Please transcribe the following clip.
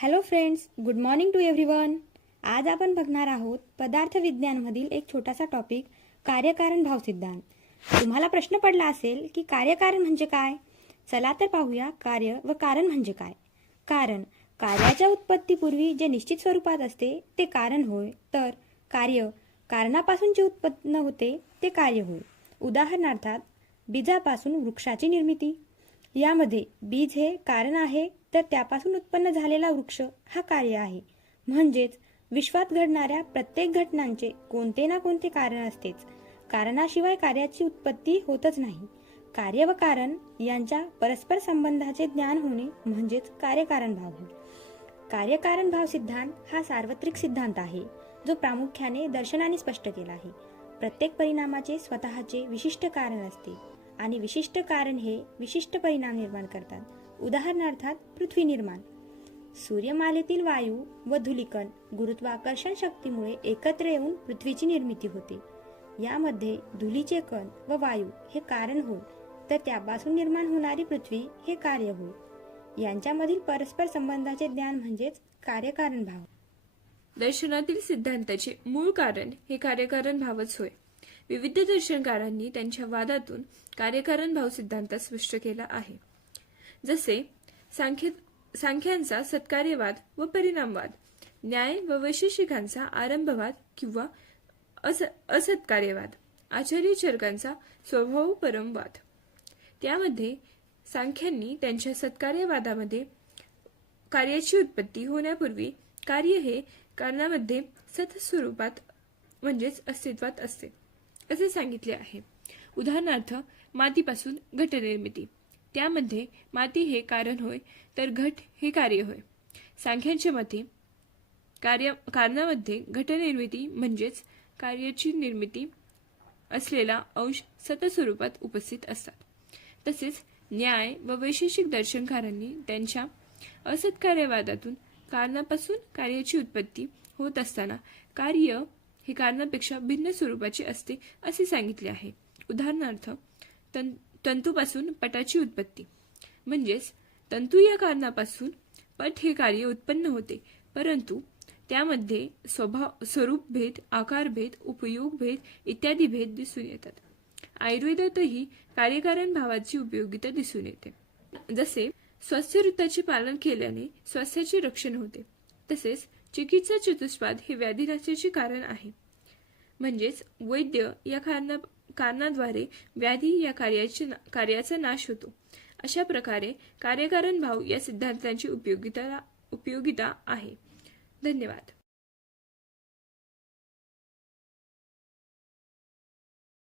Hello friends, good morning to everyone. आज आपण बघणार आहोत पदार्थ विज्ञानमधील एक छोटासा टॉपिक, कार्यकारण भाव सिद्धांत. तुम्हाला प्रश्न पडला असेल की कार्यकारण म्हणजे काय? चला तर पाहूया कार्य व कारण म्हणजे काय. कारण कार्याच्या उत्पत्तीपूर्वी जे निश्चित स्वरूपात असते ते कारण होय, तर कार्य कारणापासून जे उत्पन्न होते ते कार्य होय. उदाहरणार्थ बीजापासून वृक्षाची निर्मिती. यामध्ये बीज हे कारण आहे, तर त्यापासून उत्पन्न झालेला वृक्ष हा कार्य आहे. म्हणजेच विश्वात घडणाऱ्या प्रत्येक घटनांचे कोणते ना कोणते कारण असतेच. कारणाशिवाय कार्याची उत्पत्ती होतच नाही. कार्य व कारण यांच्या परस्पर संबंधाचे ज्ञान होणे म्हणजेच कार्यकारण भाव होय. कार्यकारण भाव सिद्धांत हा सार्वत्रिक सिद्धांत आहे, जो प्रामुख्याने दर्शनाने स्पष्ट केला आहे. प्रत्येक परिणामाचे स्वतःचे विशिष्ट कारण असते आणि विशिष्ट कारण हे विशिष्ट परिणाम निर्माण करतात. उदाहरणार्थ पृथ्वी निर्माण. सूर्यमालेतील वायू व धूलिकण गुरुत्वाकर्षण शक्तीमुळे एकत्र येऊन पृथ्वीची निर्मिती होते. यामध्ये धुलीचे कण व वायू हे कारण होय, तर त्यापासून निर्माण होणारी पृथ्वी हे कार्य होय. यांच्यामधील परस्पर संबंधाचे ज्ञान म्हणजेच कार्यकारण भाव. दर्शनातील सिद्धांताचे मूळ कारण हे कार्यकारण भावच होय. विविध दर्शनकारांनी त्यांच्या वादातून कार्यकारण भाव सिद्धांत स्पष्ट केला आहे. जसे सांख्यांचा सत्कार्यवाद व परिणामवाद, न्याय व वैशेषिकांचा आरंभवाद किंवा असत्कार्यवाद, आचार्य चरकांचा स्वभाव परमवाद. त्यामध्ये सांख्यांनी त्यांच्या सत्कार्यवादामध्ये कार्याची उत्पत्ती होण्यापूर्वी कार्य हे कारणामध्ये सतस्वरूपात म्हणजेच अस्तित्वात असते असे सांगितले आहे. उदाहरणार्थ मातीपासून घटनिर्मिती. त्यामध्ये माती हे कारण होय, तर घट हे कार्य होय. सांख्यांच्या मते कारणामध्ये घटनिर्मिती म्हणजेच कार्याची निर्मिती असलेला अंश सतस्वरूपात उपस्थित असतात. तसेच न्याय व वैशेषिक दर्शनकारांनी त्यांच्या असत्कार्यवादातून कारणापासून कार्याची उत्पत्ती होत असताना कार्य हे कारणापेक्षा भिन्न स्वरूपाचे असते असे सांगितले आहे. उदाहरणार्थ तंतूपासून पटाची उत्पत्ती, म्हणजेच तंतू या कारणापासून पट हे कार्य उत्पन्न होते, परंतु त्यामध्ये स्वरूप भेद, आकार भेद, उपयोग भेद इत्यादी भेद दिसून येतात. आयुर्वेदातही कार्यकारण भावाची उपयोगिता दिसून येते. जसे स्वास्थ्यवृत्ताचे पालन केल्याने स्वास्थ्याचे रक्षण होते, तसेच चिकित्सा चतुष्पाद हे व्याधीनाशाचे कारण आहे. म्हणजेच वैद्य या कारणाद्वारे व्याधी या कार्याचा नाश होतो. अशा प्रकारे कार्यकारण भाव या सिद्धांतांची उपयोगिता आहे. धन्यवाद.